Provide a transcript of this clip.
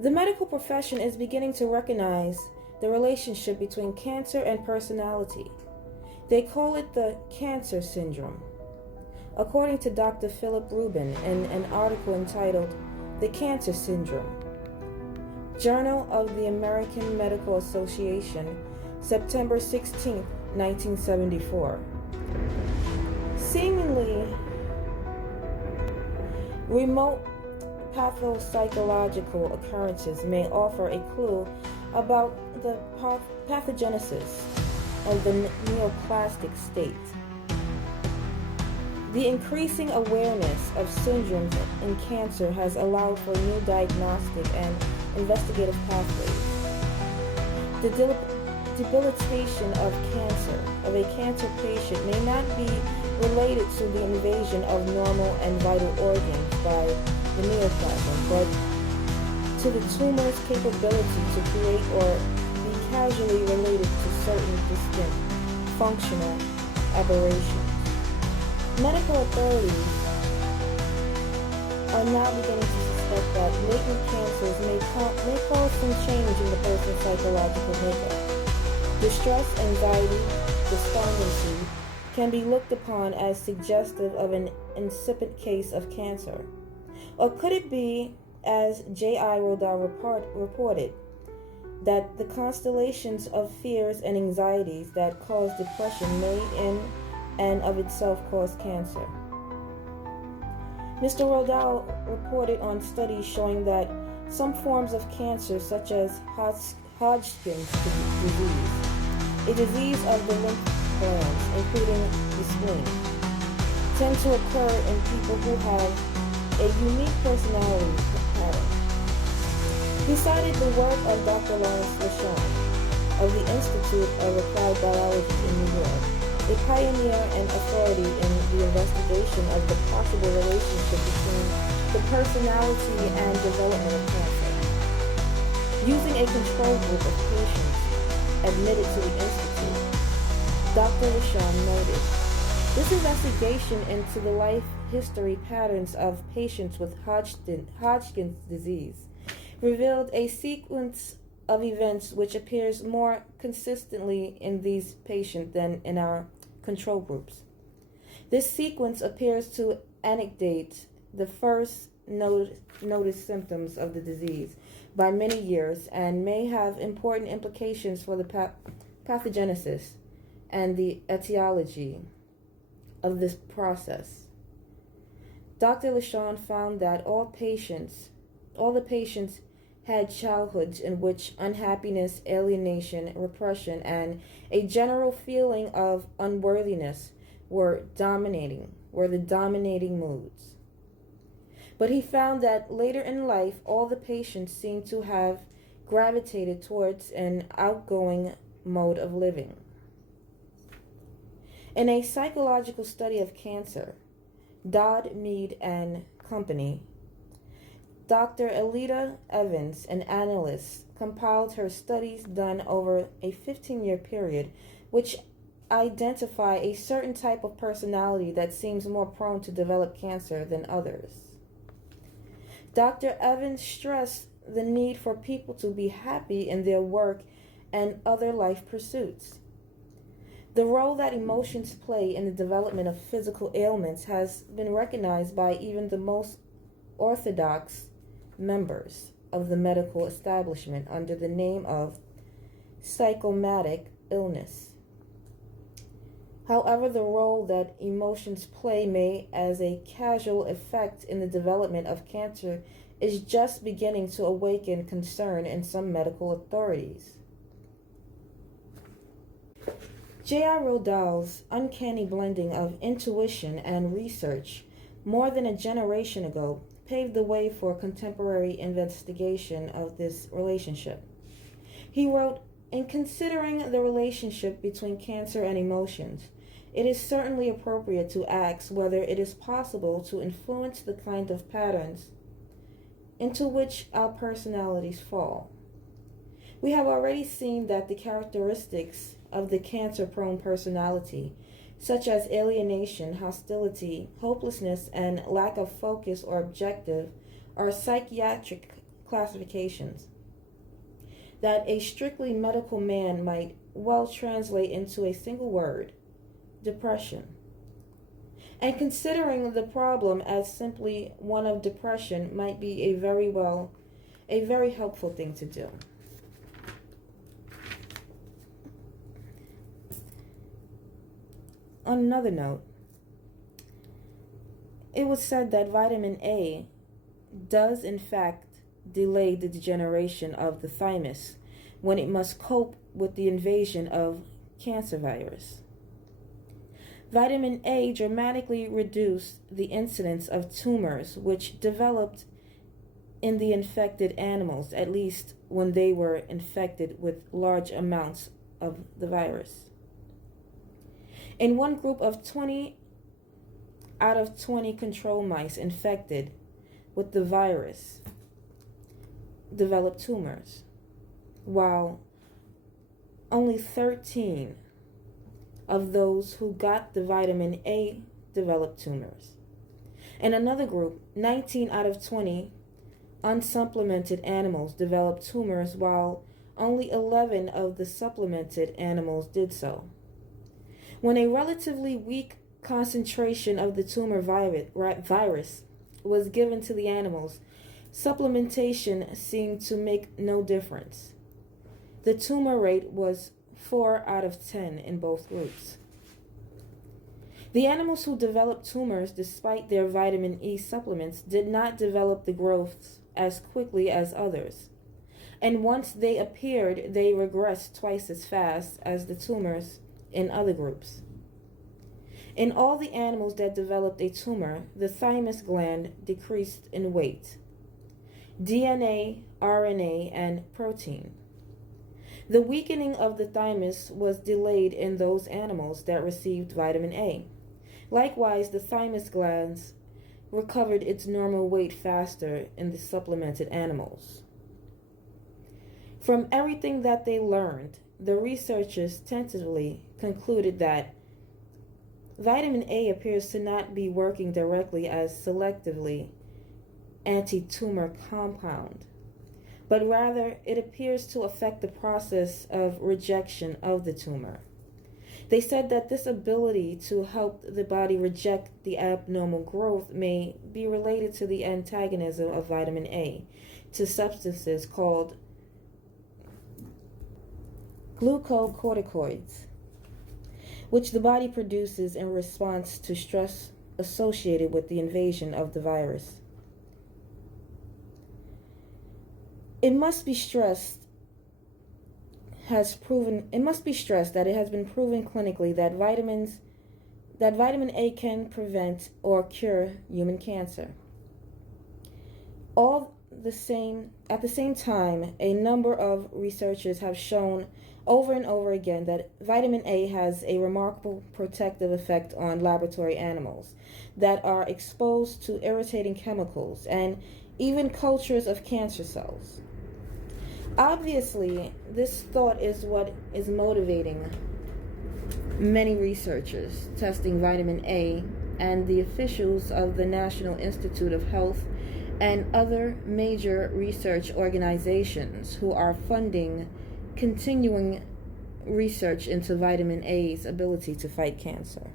The medical profession is beginning to recognize the relationship between cancer and personality. They call it the cancer syndrome. According to Dr. Philip Rubin in an article entitled The Cancer Syndrome, Journal of the American Medical Association, September 16, 1974. Seemingly remote pathopsychological occurrences may offer a clue about the pathogenesis of the neoplastic state. The increasing awareness of syndromes in cancer has allowed for new diagnostic and investigative pathways. The debilitation of a cancer patient may not be related to the invasion of normal and vital organs by the neoplasm, but to the tumor's capability to create or be causally related to certain distinct functional aberrations. Medical authorities are now beginning to suspect that latent cancers may cause some change in the person's psychological makeup. Distress, anxiety, despondency can be looked upon as suggestive of an incipient case of cancer. Or could it be, as J.I. Rodal reported, that the constellations of fears and anxieties that cause depression may in and of itself cause cancer? Mr. Rodal reported on studies showing that some forms of cancer, such as Hodgkin's disease, a disease of the lymph glands, including the spleen, tend to occur in people who have a unique personality pattern. He cited the work of Dr. Lawrence Leshon of the Institute of Applied Biology in New York, a pioneer and authority in the investigation of the possible relationship between the personality and development of cancer. Using a control group of patients admitted to the Institute, Dr. Leshon noted, this investigation into the life history patterns of patients with Hodgkin's disease revealed a sequence of events which appears more consistently in these patients than in our control groups. This sequence appears to antedate the first noticed symptoms of the disease by many years and may have important implications for the pathogenesis and the etiology of this process. Dr. Leshon found that all the patients had childhoods in which unhappiness, alienation, repression, and a general feeling of unworthiness were the dominating moods. But he found that later in life, all the patients seemed to have gravitated towards an outgoing mode of living. In a psychological study of cancer, Dodd, Mead, and Company, Dr. Elida Evans, an analyst, compiled her studies done over a 15-year period, which identify a certain type of personality that seems more prone to develop cancer than others. Dr. Evans stressed the need for people to be happy in their work and other life pursuits. The role that emotions play in the development of physical ailments has been recognized by even the most orthodox members of the medical establishment under the name of psychosomatic illness. However, the role that emotions play may as a causal effect in the development of cancer is just beginning to awaken concern in some medical authorities. J.I. Rodal's uncanny blending of intuition and research more than a generation ago paved the way for contemporary investigation of this relationship. He wrote, in considering the relationship between cancer and emotions, it is certainly appropriate to ask whether it is possible to influence the kind of patterns into which our personalities fall. We have already seen that the characteristics of the cancer-prone personality, such as alienation, hostility, hopelessness, and lack of focus or objective, are psychiatric classifications that a strictly medical man might well translate into a single word: depression. And considering the problem as simply one of depression might be a very helpful thing to do. On another note, it was said that vitamin A does in fact delay the degeneration of the thymus when it must cope with the invasion of cancer virus. Vitamin A dramatically reduced the incidence of tumors which developed in the infected animals, at least when they were infected with large amounts of the virus. In one group of 20 out of 20 control mice infected with the virus developed tumors, while only 13 of those who got the vitamin A developed tumors. In another group, 19 out of 20 unsupplemented animals developed tumors, while only 11 of the supplemented animals did so. When a relatively weak concentration of the tumor virus was given to the animals, supplementation seemed to make no difference. The tumor rate was 4 out of 10 in both groups. The animals who developed tumors despite their vitamin E supplements did not develop the growths as quickly as others, and once they appeared, they regressed twice as fast as the tumors in other groups. In all the animals that developed a tumor, the thymus gland decreased in weight, DNA, RNA, and protein. The weakening of the thymus was delayed in those animals that received vitamin A. Likewise, the thymus glands recovered its normal weight faster in the supplemented animals. From everything that they learned, the researchers tentatively concluded that vitamin A appears to not be working directly as selectively anti-tumor compound, but rather it appears to affect the process of rejection of the tumor. They said that this ability to help the body reject the abnormal growth may be related to the antagonism of vitamin A to substances called glucocorticoids, which the body produces in response to stress associated with the invasion of the virus. It must be stressed that it has been proven clinically that vitamin A can prevent or cure human cancer. At the same time, a number of researchers have shown over and over again that vitamin A has a remarkable protective effect on laboratory animals that are exposed to irritating chemicals and even cultures of cancer cells. Obviously, this thought is what is motivating many researchers testing vitamin A and the officials of the National Institute of Health and other major research organizations who are funding continuing research into vitamin A's ability to fight cancer.